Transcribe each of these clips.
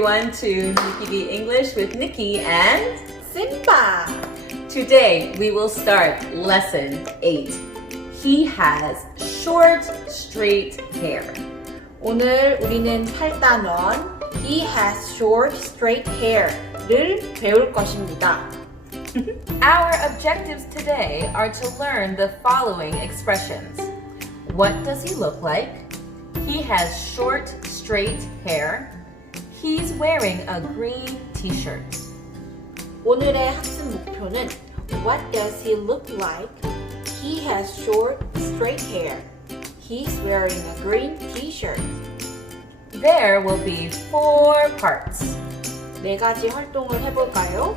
everyone to Nikki English with Nikki and Simba. Today we will start lesson 8. He has short, straight hair. 오늘 우리는 8단원 He has short, straight hair를 배울 것입니다. Our objectives today are to learn the following expressions. What does he look like? He has short, straight hair. He's wearing a green t-shirt. 오늘의 학습 목표는 What does he look like? He has short, straight hair. He's wearing a green t-shirt. There will be 4 parts. 4가지 활동을 해볼까요?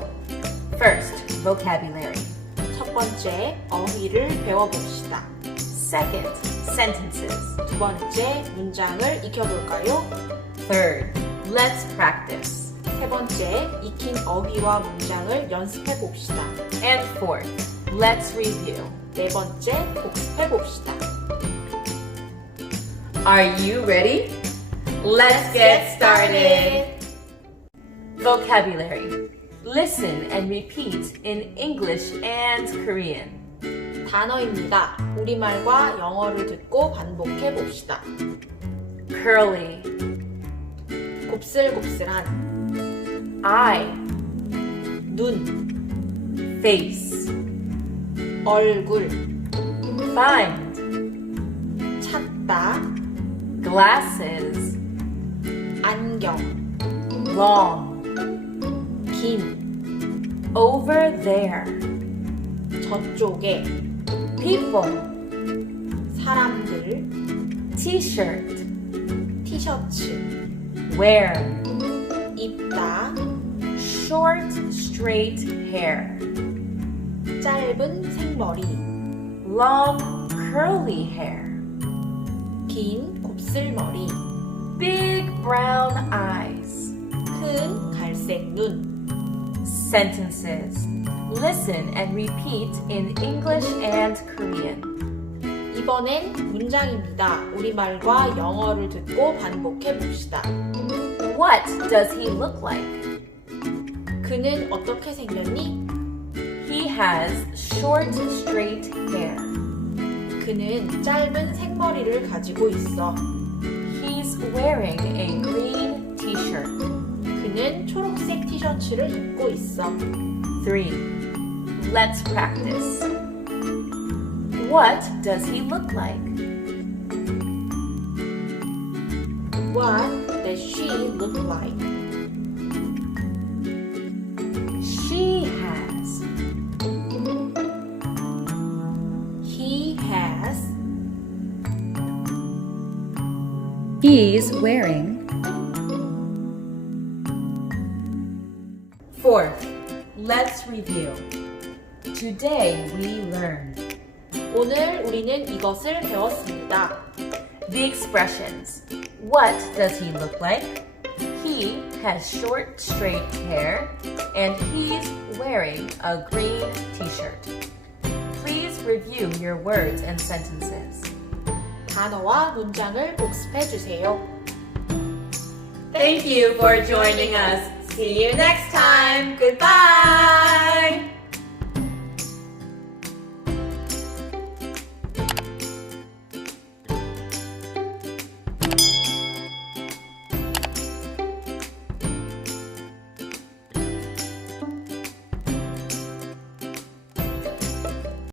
First, vocabulary. 첫 번째, 어휘를 배워봅시다. Second, sentences. 두 번째, 문장을 익혀볼까요? Third, let's practice. 세 번째, 익힌 어휘와 문장을 연습해봅시다. And fourth, let's review. 네 번째, 복습해봅시다. Are you ready? Let's get started. Vocabulary. Listen and repeat in English and Korean. 단어입니다. 우리말과 영어를 듣고 반복해봅시다. Curly. 곱슬곱슬한 Eye. 눈, Face. 얼굴, Find. 찾다, Glasses. 안경, Long. 긴, Over there. 저쪽에, People. 사람들, T-shirt. 티셔츠, Wear. 입다, Short, straight hair. 짧은 생머리, Long, curly hair. 긴 곱슬머리, Big brown eyes. 큰 갈색 눈. Sentences. Listen and repeat in English and Korean. 이번엔 문장입니다. 우리말과 영어를 듣고 반복해봅시다. What does he look like? 그는 어떻게 생겼니? He has short, straight hair. 그는 짧은 생머리를 가지고 있어. He's wearing a green t-shirt. 그는 초록색 티셔츠를 입고 있어. 3. Let's practice. What does he look like? What does she look like? She has. He has. He's wearing. 4th, let's review. Today we learned 오늘 우리는 이것을 배웠습니다. the expressions. What does he look like? He has short, straight hair, and he's wearing a green t-shirt. Please review your words and sentences. 단어와 문장을 복습해 주세요. Thank you for joining us. See you next time. Goodbye.